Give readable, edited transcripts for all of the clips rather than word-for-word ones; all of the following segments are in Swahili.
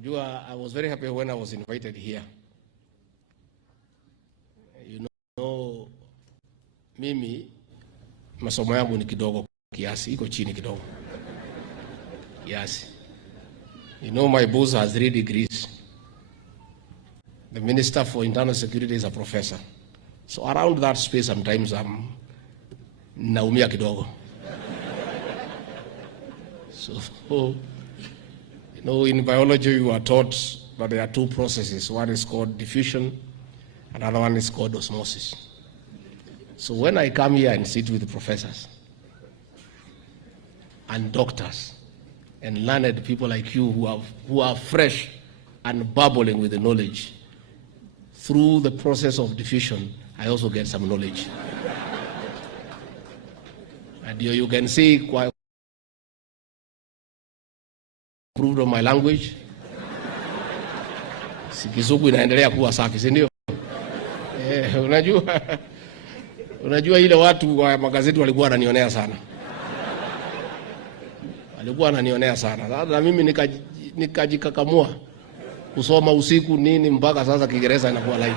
Najua, I was very happy when I was invited here. You know, mimi masomo yangu ni kidogo kiasi, iko chini kidogo. Yes. You know, my boss has 3 degrees. The Minister for Internal Security is a professor. So around that space, sometimes I'm naumia kidogo. So, you know, in biology you are taught that there are 2 processes. One is called diffusion, another one is called osmosis. So when I come here and sit with the professors and doctors and learned people like you who are fresh and bubbling with the knowledge, through the process of diffusion, I also get some knowledge. And you can see quite improved on my language. Kizungu inaendelea kuwa safi, si ndio? Unajua ile watu wa magazeti walikuwa wananionea sana. Walikuwa wananionea sana. Sasa mimi nikajikakamua kusoma usiku nini mpaka sasa Kiingereza inakuwa laini.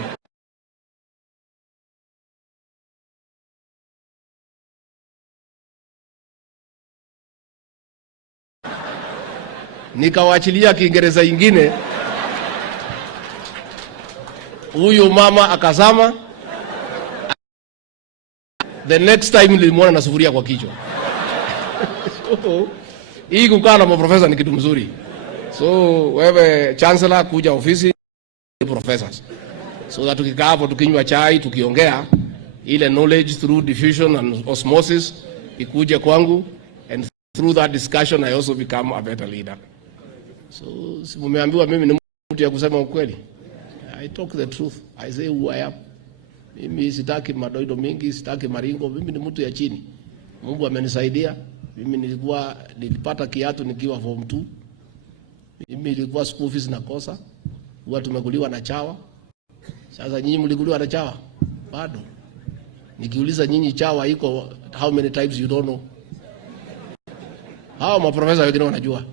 Nikawaachilia Kiingereza ingine. Huyo mama akazama. The next time nilimwona na sufuria kwa kichwa. So, hii kukaa na maprofesa ni kitu mzuri. So wewe chancellor kuja ofisi professors. So that tukikaa hapo tukinywa chai tukiongea ile knowledge through diffusion and osmosis ikuje kwangu, and through that discussion I also become a better leader. So simumeambiwa mimi ni mtu ya kusema ukweli. I talk the truth. I say who I am. Mimi sitaki madoido mingi, sitaki maringo. Mimi ni mtu ya chini. Mungu amenisaidia. Mimi nilipata kiatu nikiwa form 2. Mimi nilikuwa school fees nakosa. Huwa tumekuliwa na chawa. Sasa nyinyi mlikuliwa na chawa? Bado. Nikiuliza nyinyi chawa iko how many times you don't know. Hao maprofesa wengine wanajua.